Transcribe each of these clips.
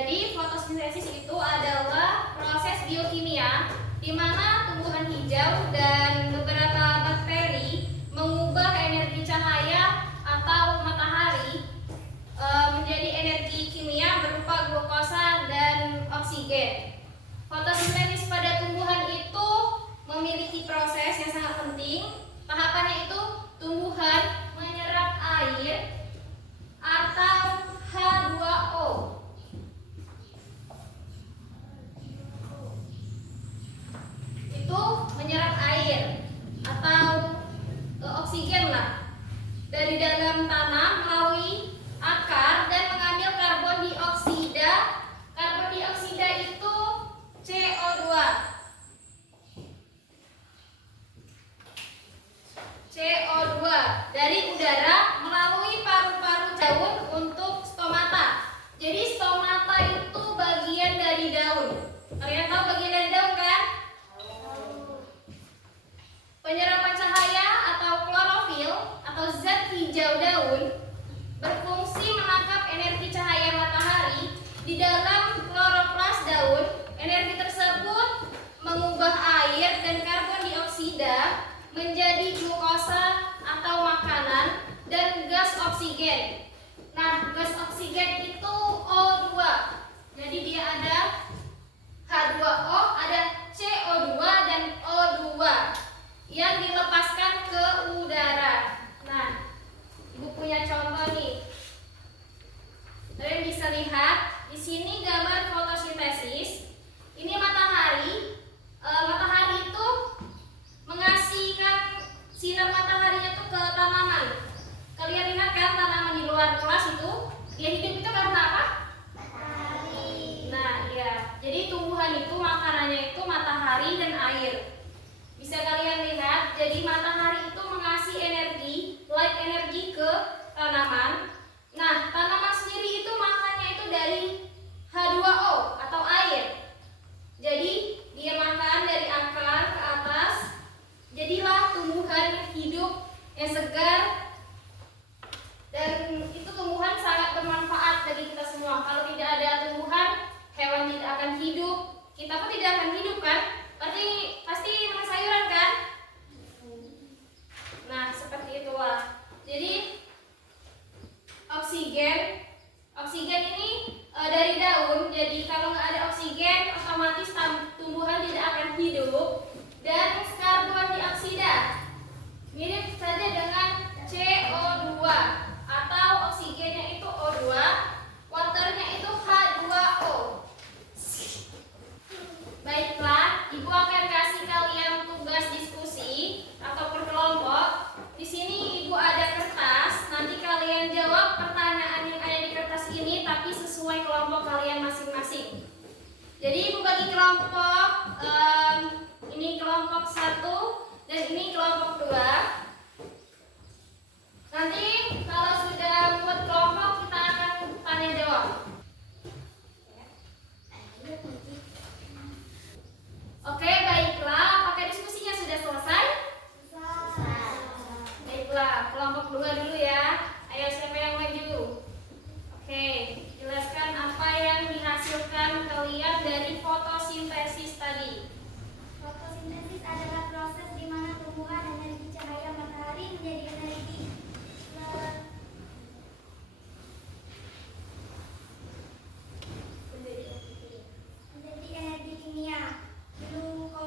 Jadi fotosintesis itu adalah proses biokimia di mana tumbuhan hijau dan beberapa bakteri mengubah energi cahaya atau matahari menjadi energi kimia berupa glukosa dan oksigen. Fotosintesis pada tumbuhan itu memiliki proses yang sangat penting. Tahapannya itu tumbuhan menyerap air atau H2O. Itu menyerap air atau oksigen lah dari dalam tanah melalui akar dan mengambil karbon dioksida. Karbon dioksida itu CO2. CO2 dari udara melalui paru-paru daun untuk stomata. Jadi stomata itu bagian dari daun. Kalian tahu bagian dari daun kan? Penyerapan cahaya atau klorofil atau zat hijau daun berfungsi menangkap energi cahaya matahari di dalam kloroplas daun. Energi tersebut mengubah air dan karbon dioksida menjadi glukosa atau makanan dan gas oksigen. Nah, gas oksigen itu O2. Jadi dia ada H2O, ada CO2 dan O2 yang dilepaskan ke udara. Nah, Ibu punya contoh nih. Kalian bisa lihat di sini gambar fotosintesis. Ini matahari. Matahari itu mengasihkan sinar mataharinya tuh ke tanaman. Kalian lihat kan tanaman di luar kelas itu, dia hidup itu karena apa? Matahari. Nah, ya. Jadi tumbuhan itu makanannya itu matahari dan air. Bisa kalian lihat, jadi matahari itu mengasih energi, light energi ke tanaman. Nah, tanaman sendiri itu makannya itu dari H2O atau air. Jadi dia makan dari akar ke atas. Jadilah tumbuhan hidup yang segar, dan itu tumbuhan sangat bermanfaat bagi kita semua. Kalau tidak ada tumbuhan, hewan tidak akan hidup, kita pun tidak akan hidup kan? Pasti makan sayuran kan? Nah, seperti itulah. Jadi oksigen ini dari daun. Jadi kalau nggak ada oksigen, otomatis tumbuhan tidak akan hidup. Dan karbon dioksida mirip saja dengan CO2 atau oksigennya itu O2, waternya itu H2O. Baiklah, Ibu akan kasih kalian tugas diskusi atau berkelompok. Di sini Ibu ada kertas. Nanti kalian jawab pertanyaan yang ada di kertas ini, tapi sesuai kelompok kalian masing-masing. Jadi Ibu bagi kelompok. Ini kelompok 1 dan ini kelompok 2. Nanti kalau sudah buat kelompok, kita akan tanya jawab. Oke, baiklah. Apakah diskusinya sudah selesai? Selesai. Baiklah, kelompok 2 dulu ya. Ayo, siapa yang maju? Oke, jelaskan apa yang dihasilkan kalian dari fotosintesis tadi. Fotosintesis adalah proses di mana tumbuhan energi cahaya matahari menjadi energi kimia. Glukosa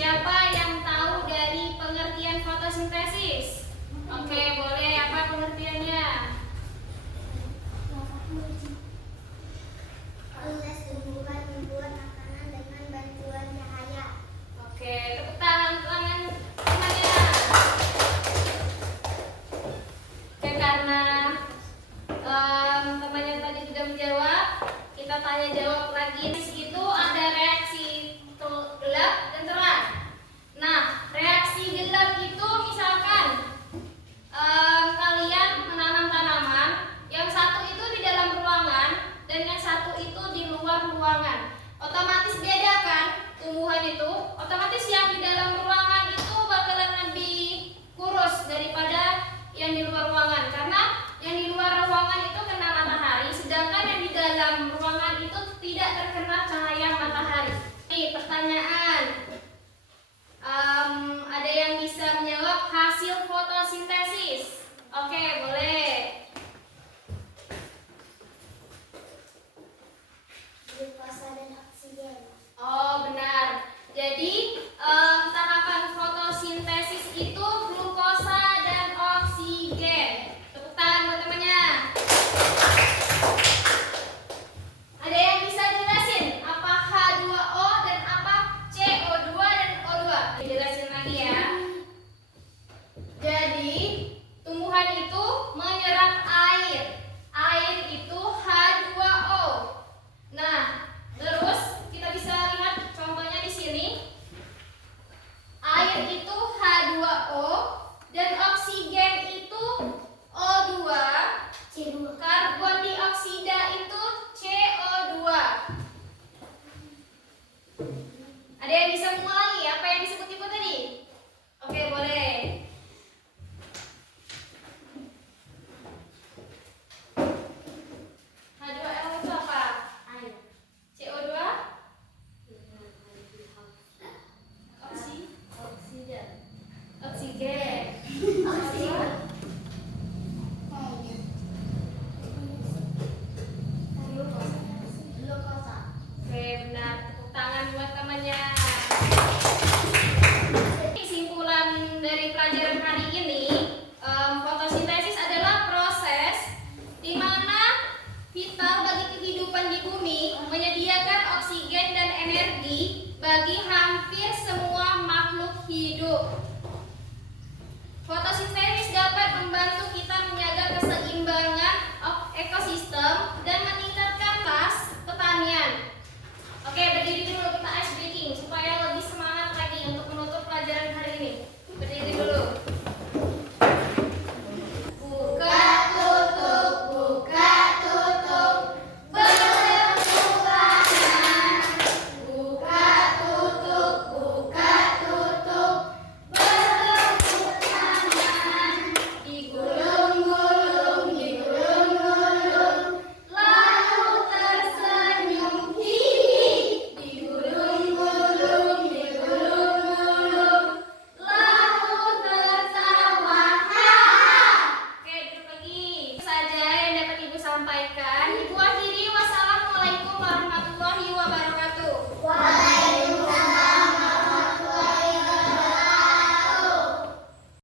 Siapa yang tahu dari pengertian fotosintesis? Oke, boleh. Apa pengertiannya? Proses tumbuhan membuat makanan dengan bantuan cahaya. Oke, tepuk tangan semuanya. Oke, karena temannya tadi sudah menjawab, kita tanya jawab lagi. Di situ ada reaksi gelap dan terang. Nah, reaksi gelap itu misalkan kalian menanam tanaman, yang satu itu di dalam ruangan dan yang satu itu di luar ruangan. Otomatis beda kan tumbuhan itu? Otomatis yang di dalam ruangan itu bakalan lebih kurus daripada yang di luar ruangan, karena yang di luar ruangan itu kena matahari, sedangkan yang di dalam ruangan itu tidak terkena cahaya matahari. Nih, pertanyaan. Ada yang bisa menjawab hasil fotosintesis? Oke, boleh. Glukosa dan oksigen. Oh, benar. Jadi tahapan fotosintesis itu glukosa dan oksigen. Tepuk tangan buat temannya. Ada yang bisa jelasin apa H2O dan apa CO2 dan O2? Jelasin lagi ya. Jadi tumbuhan itu menyerap air. Air itu H2O. Nah, terus kita bisa lihat contohnya di sini. Air itu H2O dan oksigen itu O2. Karbon dioksida itu CO2. Ada yang bisa mengulangi apa yang disebut ibu tadi? Oke, boleh. H2O itu apa? Air. CO2? Oksigen. Oksigen. Glukosa. Oke, benar. Tepuk tangan buat temannya. Kesimpulan dari pelajaran hari ini, fotosintesis adalah proses di mana vital bagi kehidupan di bumi, menyediakan oksigen dan energi bagi hampir semua makhluk hidup. Fotosintesis dapat membantu kita menjaga keseimbangan ekosistem dan meningkatkan kas pertanian. Oke, berdiri dulu, kita ice breaking supaya lebih semangat lagi untuk menutup pelajaran hari ini. Berdiri dulu. Buka tutup, buka tutup, bertepuk tangan. Buka tutup, buka tutup, bertepuk tangan. Digulung-gulung, digulung-gulung, lalu tersenyum hihi. Digulung-gulung, digulung-gulung, lalu tertawa haha. Oke, duduk lagi. Itu saja yang dapat Ibu sampaikan. Ibu akhiri, wassalamualaikum warahmatullahi wabarakatuh.